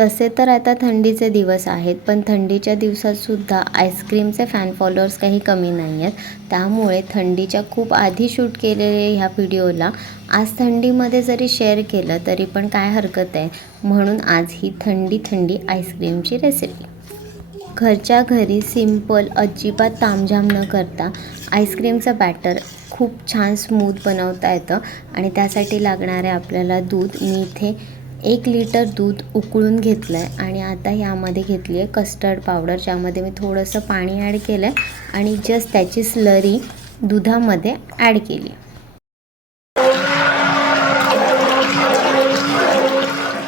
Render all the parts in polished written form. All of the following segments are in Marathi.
तसे तर आता थंडीचे दिवस आहेत, पण थंडीच्या दिवसातसुद्धा आईस्क्रीमचे फॅन फॉलोअर्स काही कमी नाही आहेत. त्यामुळे थंडीच्या खूप आधी शूट केलेले ह्या व्हिडिओला आज थंडीमध्ये जरी शेअर केलं तरी पण काय हरकत आहे, म्हणून आज ही थंडी थंडी आईस्क्रीमची रेसिपी. घरच्या घरी सिंपल, अजिबात तामझाम न करता आईस्क्रीमचं बॅटर खूप छान स्मूथ बनवता येतं. आणि त्यासाठी लागणारे आपल्याला दूध, मी इथे 1 लिटर दूध उकळून घेतलं आहे आणि आता ह्यामध्ये घेतली आहे कस्टर्ड पावडर, ज्यामध्ये मी थोडंसं पाणी ॲड केलं आहे आणि जस्ट त्याची स्लरी दुधामध्ये ॲड केली.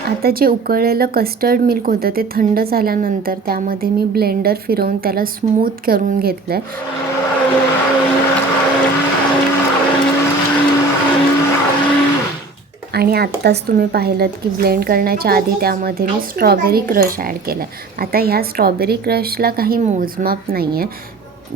आता जे उकळलेलं कस्टर्ड मिल्क होतं ते थंड झाल्यानंतर त्यामध्ये मी ब्लेंडर फिरवून त्याला स्मूथ करून घेतलं आहे. आणि आत्ताच तुम्ही पाहिलं की ब्लेंड करण्याच्या आधी त्यामध्ये मी स्ट्रॉबेरी क्रश ॲड केला आहे. आता ह्या स्ट्रॉबेरी क्रशला काही मोजमाप नाही आहे.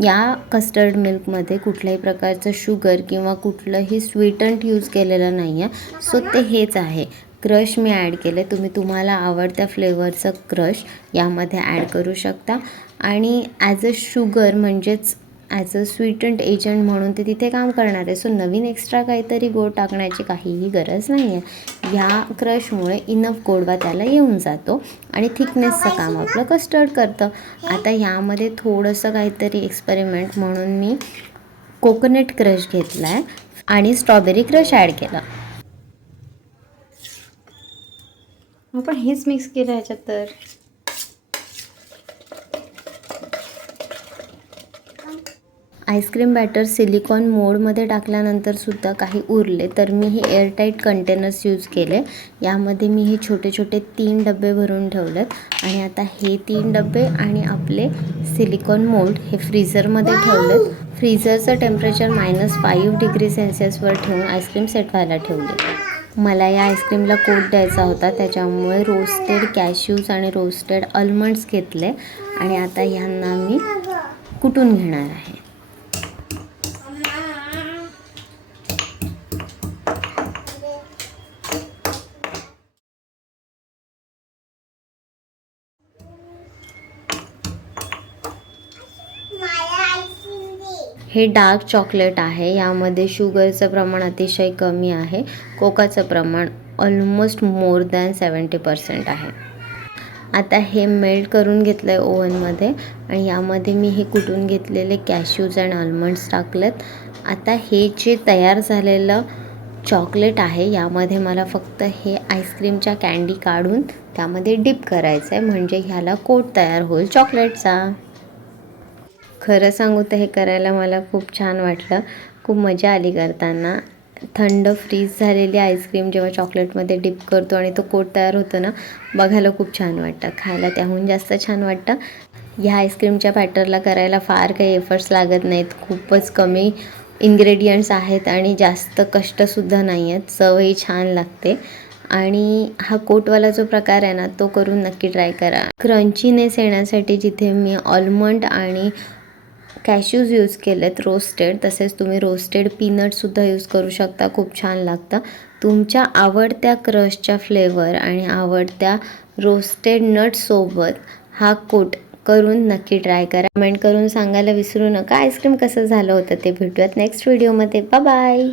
या कस्टर्ड मिल्कमध्ये कुठल्याही प्रकारचं शुगर किंवा कुठलंही स्वीटंट यूज केलेलं नाही आहे. सो ते हेच आहे. क्रश मी ॲड केले. तुम्ही तुम्हाला आवडत्या फ्लेवरचं क्रश यामध्ये ॲड करू शकता. आणि ॲज अ शुगर म्हणजेच ॲज अ स्वीटंट एजंट म्हणून ते तिथे काम करणार आहे. सो नवीन एक्स्ट्रा काहीतरी गोड टाकण्याची काहीही गरज नाही आहे. ह्या क्रशमुळे इनफ गोडवा त्याला येऊन जातो आणि थिकनेसचं काम आपलं कस्टर्ड करतं. आता ह्यामध्ये थोडंसं काहीतरी एक्सपेरिमेंट म्हणून मी कोकोनट क्रश घेतला आहे आणि स्ट्रॉबेरी क्रश ॲड केला. आपण हेच मिक्स केलं ह्याच्यात. तर आईस्क्रीम बॅटर सिलिकॉन मोडमध्ये टाकल्यानंतरसुद्धा काही उरले तर मी हे एअरटाईट कंटेनर्स यूज केले. यामध्ये मी हे छोटे छोटे 3 डबे भरून ठेवलेत आणि आता हे 3 डबे आणि आपले सिलिकॉन मोल्ड हे फ्रीझरमध्ये ठेवलेत. फ्रीझरचं टेम्परेचर -5 डिग्री सेल्सिअसवर ठेवून आईस्क्रीम सेट व्हायला ठेवले. मला या आईस्क्रीमला कोट द्यायचा होता, त्याच्यामुळे रोस्टेड कॅश्यूज आणि रोस्टेड आल्मंड्स घेतले आणि आता ह्यांना मी कुटून घेणार आहे. हे डार्क चॉकलेट आहे. यामध्ये शुगरचं प्रमाण अतिशय कमी आहे. कोकाचं प्रमाण ऑलमोस्ट मोर दॅन 70% आहे. आता हे मेल्ट करून घेतलं आहे ओव्हनमध्ये आणि यामध्ये मी हे कुटून घेतलेले कॅश्यूज आणि आल्मंड्स टाकलेत. आता हे जे तयार झालेलं चॉकलेट आहे यामध्ये मला फक्त हे आईस्क्रीमच्या कँडी काढून त्यामध्ये डिप करायचं आहे, म्हणजे ह्याला कोट तयार होईल चॉकलेटचा. खरं सांगू तर हे करायला मला खूप छान वाटलं. खूप मजा आली करताना. थंड फ्रीज झालेली आईस्क्रीम जेव्हा चॉकलेटमध्ये डिप करतो आणि तो कोट तयार होतो ना, बघायला खूप छान वाटतं. खायला त्याहून जास्त छान वाटतं. ह्या आईस्क्रीमच्या बॅटरला करायला फार काही एफर्ट्स लागत नाहीत. खूपच कमी इन्ग्रेडियंट्स आहेत आणि जास्त कष्टसुद्धा नाही आहेत. चवही छान लागते. आणि हा कोटवाला जो प्रकार आहे ना, तो करून नक्की ट्राय करा. क्रंचीनेस येण्यासाठी जिथे मी आल्मंड आणि कॅश्यूज यूज केलेत रोस्टेड, तसेच तुम्ही रोस्टेड पीनटसुद्धा यूज करू शकता. खूप छान लागतं. तुमच्या आवडत्या क्रशच्या फ्लेवर आणि आवडत्या रोस्टेड नटसोबत हा कोट करून नक्की ट्राय करा. कमेंट करून सांगायला विसरू नका आईस्क्रीम कसं झालं होतं ते. भेटूयात नेक्स्ट व्हिडिओमध्ये. बाय.